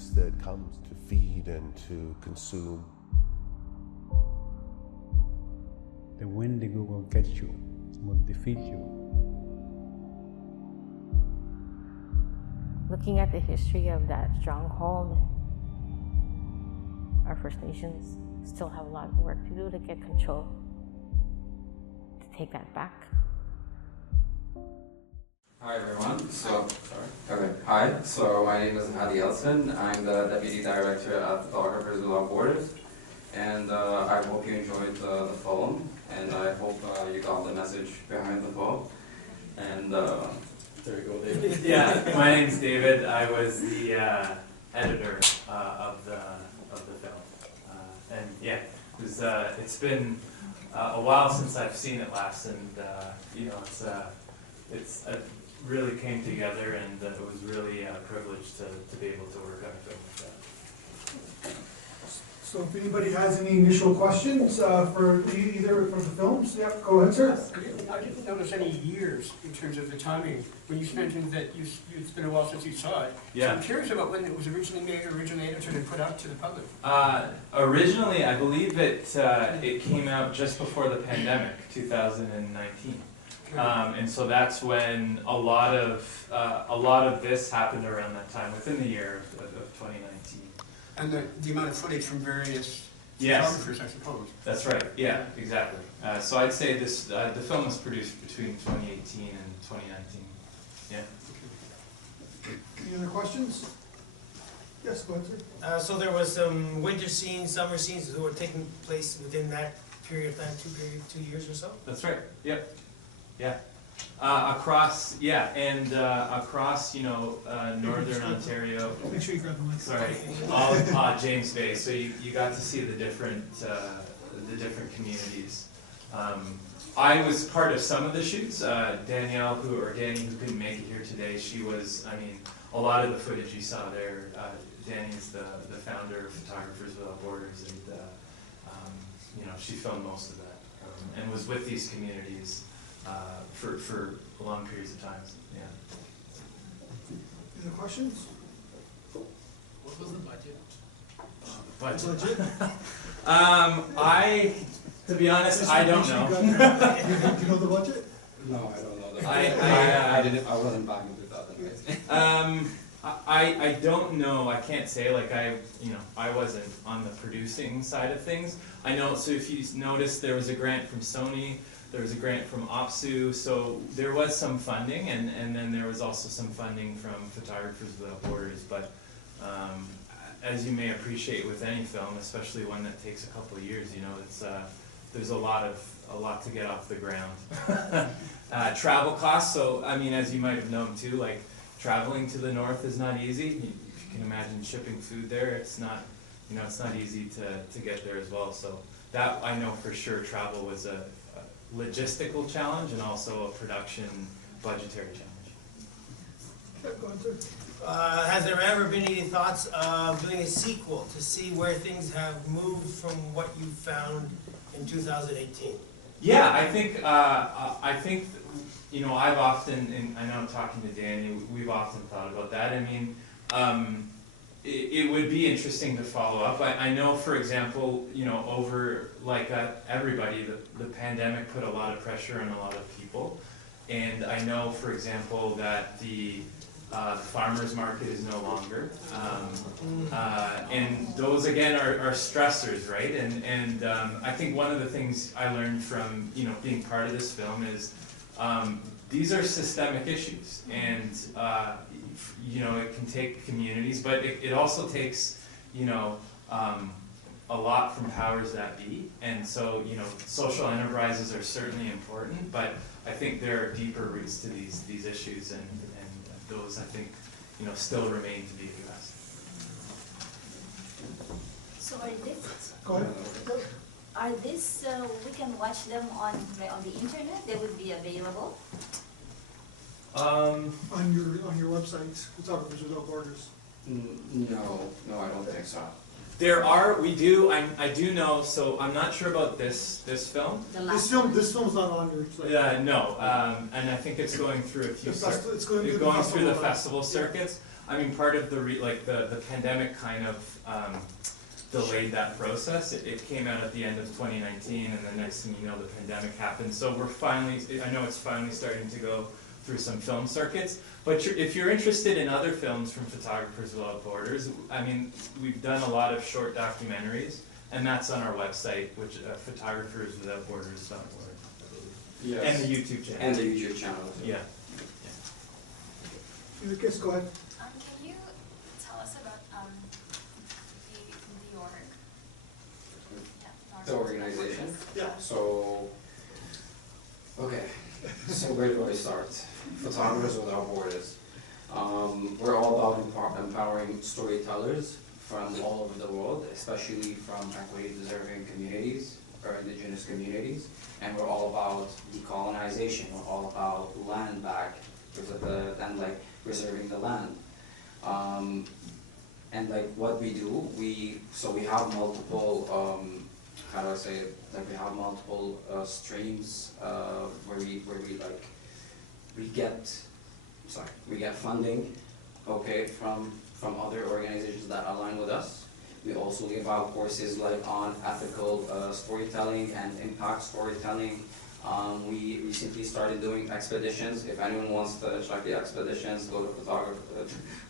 beast that comes to feed and to consume. The Wendigo will get you, will defeat you. Looking at the history of that stronghold, our First Nations still have a lot of work to do to get control, to take that back. Hi everyone. Hi. So my name is Danielle. I'm the Deputy Director at Photographers Without Borders, and I hope you enjoyed the film, and I hope you got the message behind the film. And there you go, David. Yeah, my name's David. I was the editor of the film, and yeah, it's been a while since I've seen it last, and you know, it's really came together, and it was really a privilege to be able to work on a film like that. So if anybody has any initial questions for either for the films, yeah, go ahead, sir. I didn't notice any years in terms of the timing. When you mentioned that it's been a while since you saw it. Yeah. So I'm curious about when it was originally made, originally edited and put out to the public. Originally, I believe it came out just before the pandemic, 2019. And so that's when a lot of this happened around that time, within the year of 2019. And the amount of footage from various Yes. photographers, I suppose. That's right. Yeah, exactly. So I'd say this the film was produced between 2018 and 2019. Yeah. Any other questions? Yes, go ahead, sir. So there was some winter scenes, summer scenes that were taking place within that period of time, 2 years or so? That's right. Yep. Yeah. Across, you know, northern Ontario. Make sure you grab the mic. Sorry, all James Bay. So you got to see the different communities. I was part of some of the shoots. Danielle, Danny, who couldn't make it here today, she was. I mean, a lot of the footage you saw there. Danny is the founder of Photographers Without Borders, and you know, she filmed most of that and was with these communities. For long periods of time, yeah. Any questions? What was the budget? Budget? To be honest, I don't know. Do you know the budget? No, I don't know. I wasn't back in 2008. I don't know. I can't say. Like I wasn't on the producing side of things. I know. So if you noticed, there was a grant from Sony. There was a grant from OPSU, so there was some funding, and then there was also some funding from Photographers Without Borders. But as you may appreciate with any film, especially one that takes a couple of years, you know, it's there's a lot to get off the ground. Travel costs. So I mean, as you might have known too, like traveling to the north is not easy. You can imagine shipping food there. It's not, you know, it's not easy to get there as well. So that I know for sure. Travel was a logistical challenge and also a production budgetary challenge. Go ahead, sir. Has there ever been any thoughts of doing a sequel to see where things have moved from what you found in 2018? Yeah, I think you know, I've often, and I know I'm talking to Danny, we've often thought about that. I mean, it would be interesting to follow up. I know, for example, you know, over like everybody, the pandemic put a lot of pressure on a lot of people, and I know, for example, that the farmers market is no longer, and those again are stressors, right? And I think one of the things I learned from, you know, being part of this film is these are systemic issues, and you know, it can take communities, but it also takes, you know, a lot from powers that be. And so, you know, social enterprises are certainly important, but I think there are deeper roots to these issues, and those, I think, you know, still remain to be addressed. So Go ahead. are this we can watch them on the internet? They would be available. On your website, Photographers Without Borders. No, I don't think so. There are, I do know, so I'm not sure about this film. This film's not on your site. No, and I think it's going through a few circuits. It's going through the festival circuits. I mean, part of the the pandemic kind of delayed that process. It came out at the end of 2019, and the next thing you know, the pandemic happened. So we're finally, I know it's finally starting to go through some film circuits. But if you're interested in other films from Photographers Without Borders, I mean, we've done a lot of short documentaries, and that's on our website, which photographerswithoutborders.org. Yes. And the YouTube channel. And the YouTube channel. Yeah. Yes, go ahead. Can you tell us about the org? Yeah, The organization? Yeah. So, okay, so where do I start? Photographers Without Borders. We're all about empowering storytellers from all over the world, especially from equity-deserving communities or indigenous communities. And we're all about decolonization. We're all about land back and like preserving the land. And like what we do, we have multiple, how do I say it? Like we have multiple streams where we get funding, okay, from other organizations that align with us. We also give out courses like on ethical storytelling and impact storytelling. We recently started doing expeditions. If anyone wants to check the expeditions, go to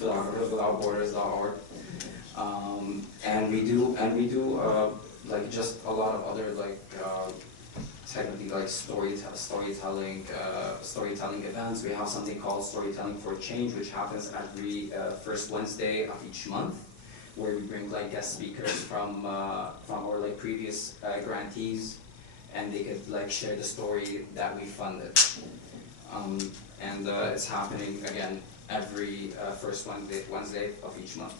photographerswithoutborders.org. And we do like just a lot of other like technically like storytelling events. We have something called Storytelling for Change, which happens every first Wednesday of each month, where we bring like guest speakers from our like previous grantees, and they could like share the story that we funded. And it's happening again every first Wednesday of each month.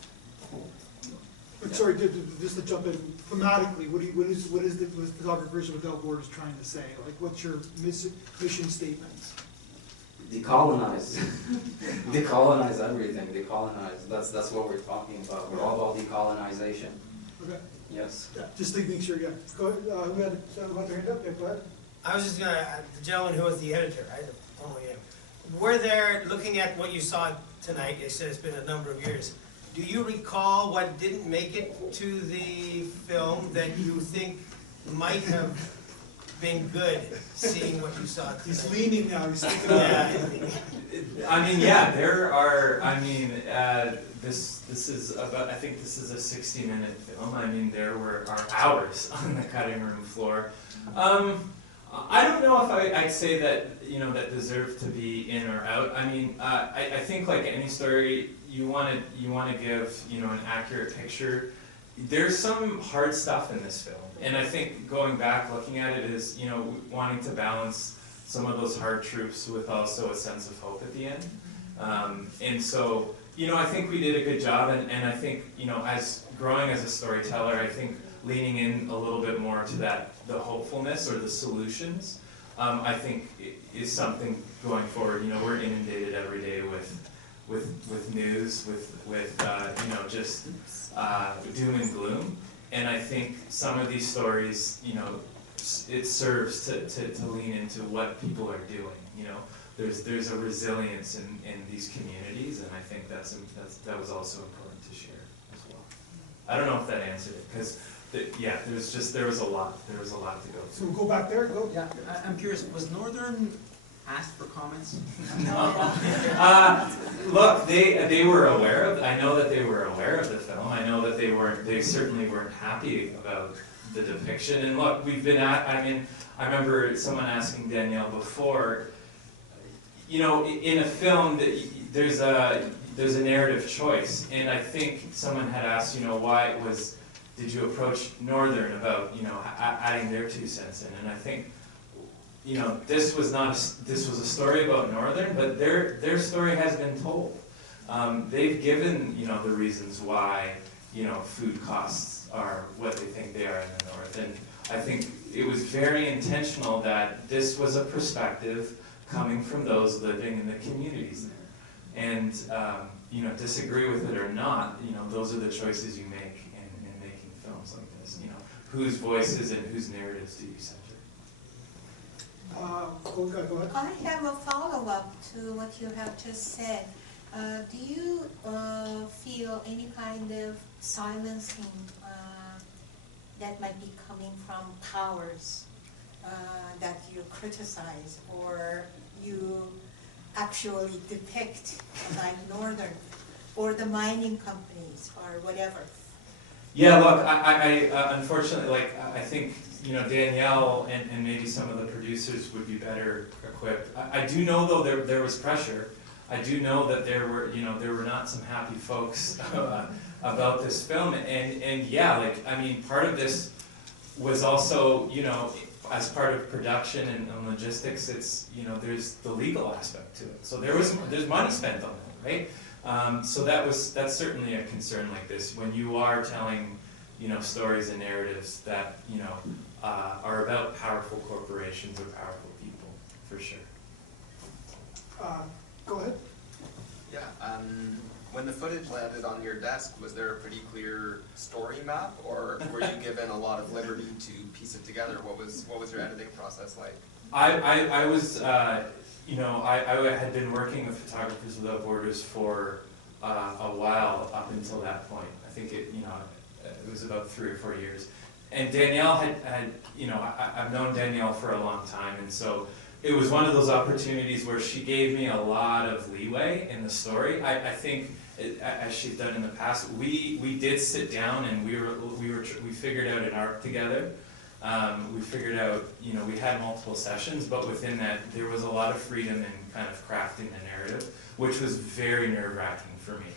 But sorry, just to jump in, thematically, what is the Photographers Without Borders trying to say? Like, what's your mission statements? Decolonize. Decolonize everything. Decolonize. That's what we're talking about. We're all about decolonization. Okay. Yes. Yeah, just to make sure, yeah. Go ahead, who had their hand up? Yeah, go ahead. I was just gonna, the gentleman who was the editor, right? Only him. Were there, looking at what you saw tonight, you said it's been a number of years, do you recall what didn't make it to the film that you think might have been good, seeing what you saw tonight? He's leaning now, he's thinking I mean, yeah, there are, I mean, this is about, I think this is a 60-minute film. I mean, there are hours on the cutting room floor. I don't know if I'd say that, you know, that deserve to be in or out. I mean, I think like any story, you want to give, you know, an accurate picture. There's some hard stuff in this film, and I think going back, looking at it is, you know, wanting to balance some of those hard truths with also a sense of hope at the end. And so, you know, I think we did a good job, and I think, you know, as growing as a storyteller, I think leaning in a little bit more to that, the hopefulness or the solutions, I think is something going forward. You know, we're inundated every day with news, with you know, just doom and gloom, and I think some of these stories, you know, it serves to lean into what people are doing. You know, there's a resilience in these communities, and I think that was also important to share as well. I don't know if that answered it, because yeah, there was a lot to go through. So we'll go back there, go. Yeah, I'm curious, was Northern asked for comments? No. Look, they were aware of, I know that they were aware of the film. I know that they certainly weren't happy about the depiction. And look, we've been I mean, I remember someone asking Danielle before, you know, in a film that there's a narrative choice, and I think someone had asked, you know, did you approach Northern about, you know, adding their 2 cents in? And I think, you know, this was a story about Northern, but their story has been told. They've given, you know, the reasons why, you know, food costs are what they think they are in the North. And I think it was very intentional that this was a perspective coming from those living in the communities there. And, you know, disagree with it or not, you know, those are the choices you make in making films like this. You know, whose voices and whose narratives do you center? Go ahead. I have a follow-up to what you have just said. Do you feel any kind of silencing that might be coming from powers that you criticize or you actually depict, like Northern or the mining companies or whatever? Yeah, look, I unfortunately, like, I think, you know, Danielle and maybe some of the producers would be better equipped. I do know, though, there was pressure. I do know that there were not some happy folks about this film. And yeah, like, I mean, part of this was also, you know, as part of production and logistics, it's, you know, there's the legal aspect to it. So there's money spent on it, right? So that's certainly a concern like this when you are telling, you know, stories and narratives that, you know, are about powerful corporations or powerful people, for sure. Go ahead. Yeah, when the footage landed on your desk, was there a pretty clear story map, or were you given a lot of liberty to piece it together? What was your editing process like? I was, you know, I had been working with Photographers Without Borders for a while up until that point. I think it was about 3 or 4 years. And Danielle had you know, I've known Danielle for a long time, and so it was one of those opportunities where she gave me a lot of leeway in the story. I think, as she's done in the past, we did sit down and we figured out an arc together. We figured out, you know, we had multiple sessions, but within that there was a lot of freedom in kind of crafting the narrative, which was very nerve-wracking for me.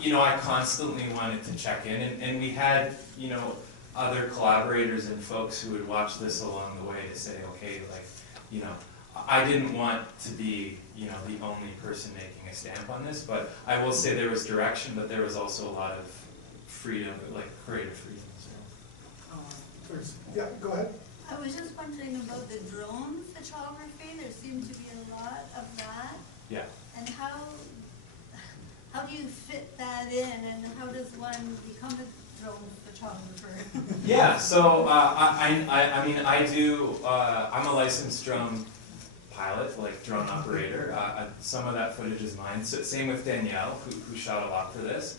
You know, I constantly wanted to check in, and we had, you know, other collaborators and folks who would watch this along the way to say, okay, like, you know, I didn't want to be, you know, the only person making a stamp on this, but I will say there was direction, but there was also a lot of freedom, like creative freedom as well. Yeah, go ahead. I was just wondering about the drone photography. There seemed to be a lot of that. Yeah. And how do you fit that in, and how does one become a drone photographer? Yeah, so I mean, I'm a licensed drone pilot, like drone operator. Some of that footage is mine. So, same with Danielle, who shot a lot for this.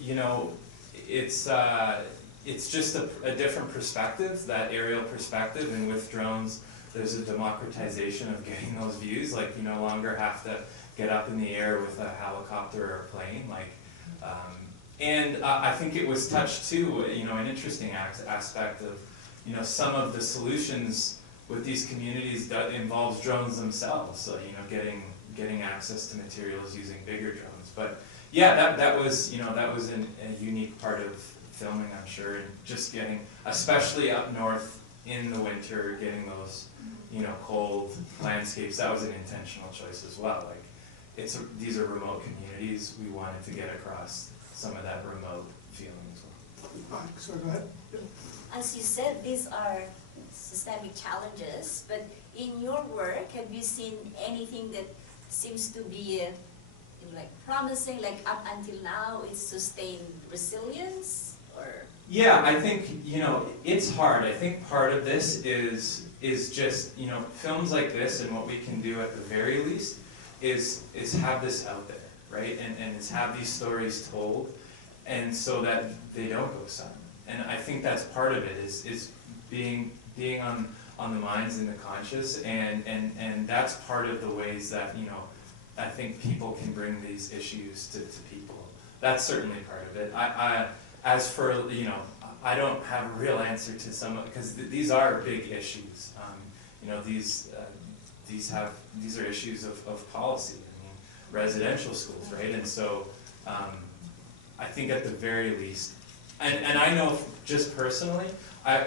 You know, it's just a different perspective, that aerial perspective, and with drones, there's a democratization of getting those views. Like, you no longer have to get up in the air with a helicopter or a plane, like. And I think it was touched too, you know, an interesting aspect of, you know, some of the solutions with these communities that involves drones themselves. So, you know, getting access to materials using bigger drones. But yeah, that was, you know, that was a unique part of filming, I'm sure, and just getting, especially up north in the winter, getting those, you know, cold landscapes. That was an intentional choice as well. Like, these are remote communities. We wanted to get across some of that remote feeling as well. Sorry, go ahead. As you said, these are systemic challenges, but in your work, have you seen anything that seems to be like promising, like up until now, it's sustained resilience, or? Yeah, I think, you know, it's hard. I think part of this is just, you know, films like this, and what we can do at the very least is have this out there. Right, and it's have these stories told, and so that they don't go silent. And I think that's part of it, is being on the minds and the conscious, and that's part of the ways that, you know, I think people can bring these issues to people. That's certainly part of it. As for, you know, I don't have a real answer to some, because these are big issues. You know, these are issues of policy. Residential schools, right? And so I think at the very least, and I know just personally,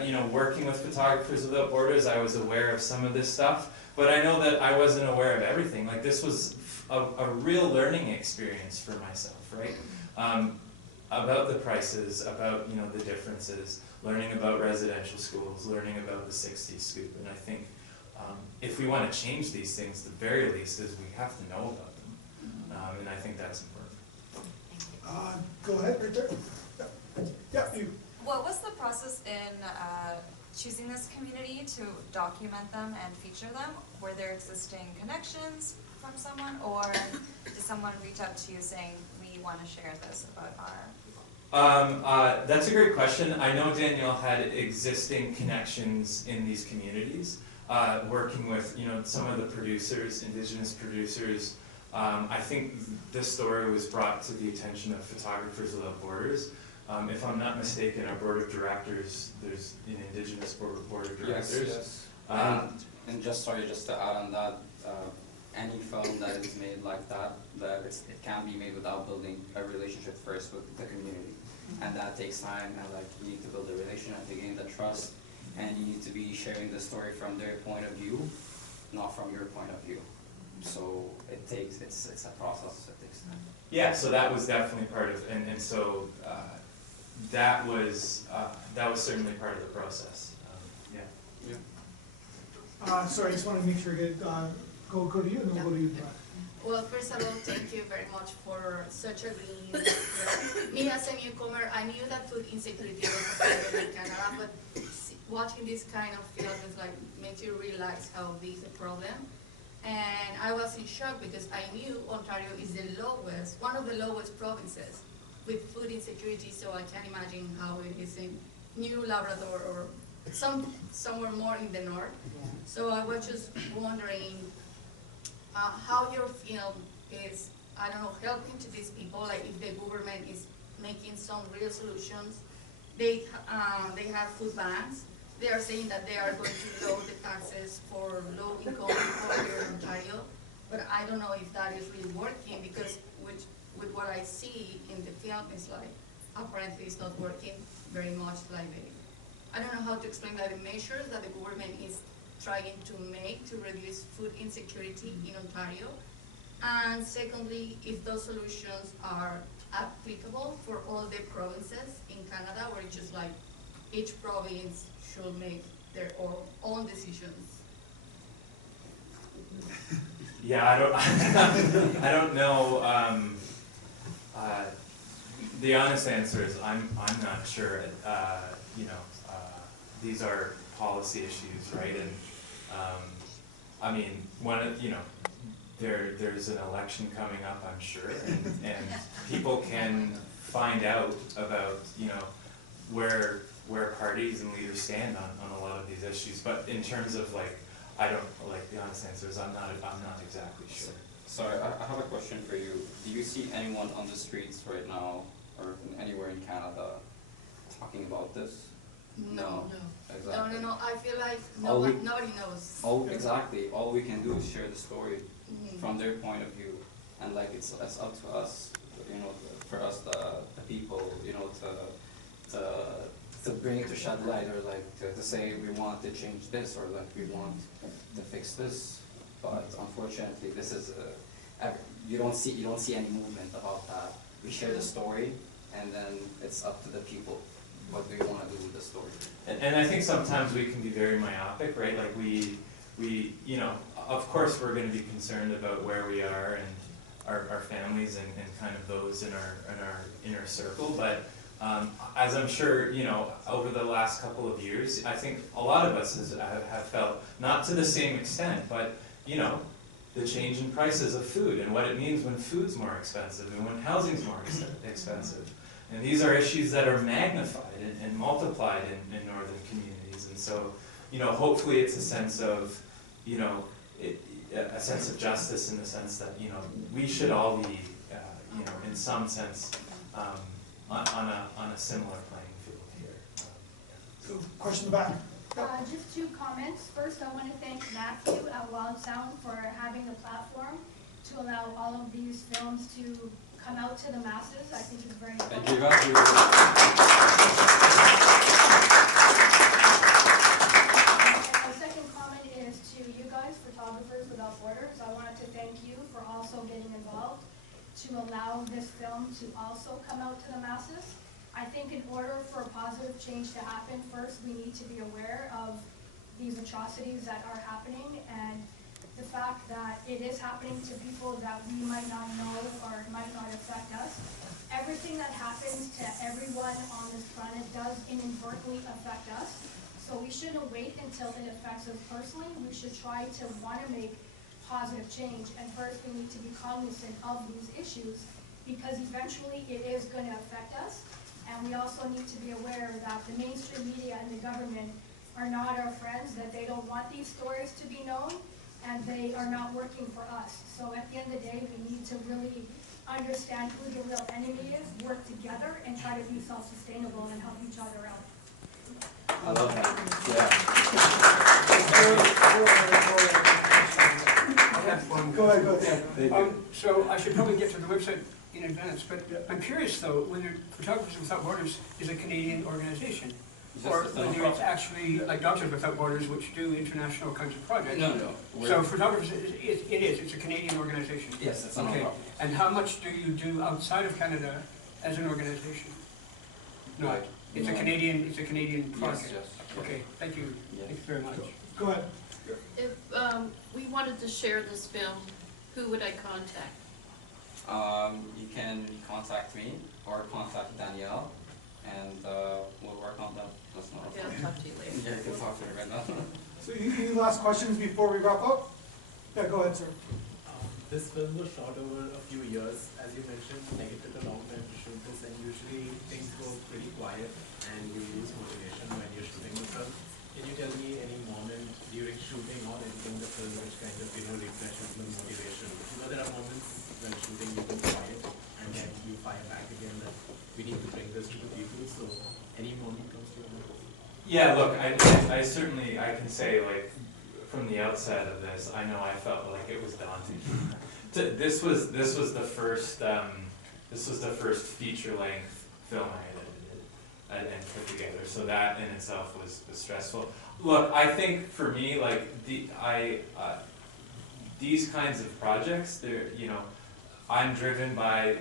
you know, working with Photographers Without Borders, I was aware of some of this stuff, but I know that I wasn't aware of everything. Like, this was a real learning experience for myself, right? About the prices, about, you know, the differences, learning about residential schools, learning about the 60s scoop, and I think if we want to change these things, the very least is we have to know about them. And I think that's important. Go ahead, right there. Yeah, you. What was the process in choosing this community to document them and feature them? Were there existing connections? from someone, or did someone reach out to you saying, we want to share this about our people? That's a great question. I know Danielle had existing connections in these communities, working with some of the producers, Indigenous producers. I think this story was brought to the attention of Photographers Without Borders. If I'm not mistaken, our board of directors, there's an Indigenous board of directors. Yes. And just to add on that, any film that is made like that, it can't be made without building a relationship first with the community. And that takes time, and like you need to build a relationship to gain the trust, and you need to be sharing the story from their point of view, not from your point of view. So it's a process, it takes time. Yeah, so that was definitely part of, and so that was certainly part of the process. Sorry, I just want to make sure I get, go to you, and then we'll go to you. Well, first of all, thank you very much for such a green. Me as a newcomer, I knew that food insecurity was a problem in Canada, but watching this kind of film is like makes you realize how big the problem. And I was in shock because I knew Ontario is the lowest, one of the lowest provinces with food insecurity. So I can't imagine how it is in New Labrador or somewhere more in the north. So I was just wondering how your film is, I don't know, helping to these people, like if the government is making some real solutions. They have food banks. They are saying that they are going to lower the taxes for low-income people here in Ontario, but I don't know if that is really working because with what I see in the film, it's like apparently it's not working very much like I don't know how to explain that the measures that the government is trying to make to reduce food insecurity in Ontario. And secondly, if those solutions are applicable for all the provinces in Canada, or it's just like each province should make their own decisions. Yeah, I don't know. The honest answer is I'm not sure. These are policy issues, right? And I mean, there's an election coming up, I'm sure, and people can find out about where parties and leaders stand on a lot of these issues. But in terms of the honest answer is I'm not exactly sure. Sorry, I have a question for you. Do you see anyone on the streets right now, or anywhere in Canada, talking about this? No. Exactly. No. I feel like nobody knows. Exactly. All we can do is share the story from their point of view, and like it's up to us, for us the people, to bring it to shed light, or like to say we want to change this, or like we want to fix this. But unfortunately, this is you don't see any movement about that. We share the story, and then it's up to the people what they want to do with the story. And I think sometimes we can be very myopic, right? Like we of course we're going to be concerned about where we are and our families and kind of those in our inner circle. But as I'm sure over the last couple of years, I think a lot of us have felt, not to the same extent, but the change in prices of food and what it means when food's more expensive and when housing's more expensive. And these are issues that are magnified and multiplied in northern communities. And so, hopefully it's a sense of, a sense of justice in the sense that, we should all be, in some sense, on a similar playing field here. So, question in the back. Just two comments. First, I want to thank Matthew at Wild Sound for having the platform to allow all of these films to come out to the masses. I think it's very important. Thank you, Matthew. My second comment is to you guys, Photographers Without Borders. I wanted to thank you for also getting involved to allow this film to also come out to the masses. I think in order for a positive change to happen, first we need to be aware of these atrocities that are happening, and the fact that it is happening to people that we might not know or might not affect us. Everything that happens to everyone on this planet does inadvertently affect us. So we shouldn't wait until it affects us personally. We should try to want to make positive change. And first, we need to be cognizant of these issues because eventually it is going to affect us. And we also need to be aware that the mainstream media and the government are not our friends, that they don't want these stories to be known, and they are not working for us. So at the end of the day, we need to really understand who the real enemy is, work together, and try to be self-sustainable and help each other out. I love that. Yeah. Go ahead. So I should probably get to the website in advance, but I'm curious though, whether Photographers Without Borders is a Canadian organization, or whether it's actually like Doctors Without Borders, which do international kinds of projects. No. So Photographers, it's a Canadian organization? Yes, it's a okay. non-profit. And how much do you do outside of Canada as an organization? No, Right. it's a Canadian project? Yes. Okay, thank you. Yes. Thank you very much. Go ahead. If we wanted to share this film, who would I contact? You can contact me or contact Danielle, and we'll work on that. That's not a Okay, problem. I'll talk to you later. Yeah, you can talk to me right now. So any last questions before we wrap up? Yeah, go ahead, sir. This film was shot over a few years, as you mentioned, like it took a long time to shoot this, and usually things go pretty quiet and you lose motivation when you're shooting the film. Can you tell me any moment during shooting or editing the film which kind of, refreshes the motivation? There are moments when shooting you go quiet and then you fire back again that we need to bring this to the people, so any moment comes to your mind? Yeah, look, I can say, like, from the outset of this, I know I felt like it was daunting. This was the first feature-length film I edited and put together. So that in itself was stressful. Look, I think for me, like these kinds of projects, they're I'm driven by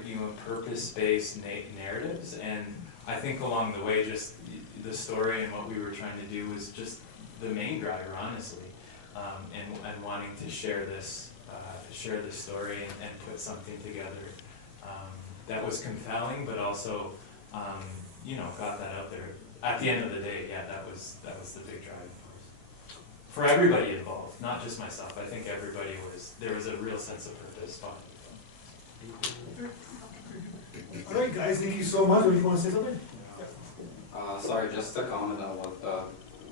purpose-based narratives, and I think along the way, just the story and what we were trying to do was just the main driver, honestly. And wanting to share this story and put something together that was compelling, but also got that out there. At the end of the day, yeah, that was the big driving force for everybody involved, not just myself. I think there was a real sense of purpose behind it. All right, guys, thank you so much. Do you want to say something? Sorry, just to comment on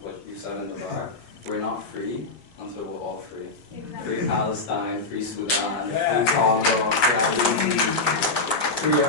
what you said in the back. We're not free until we're all free. Exactly. Free Palestine, free Sudan, free Congo, free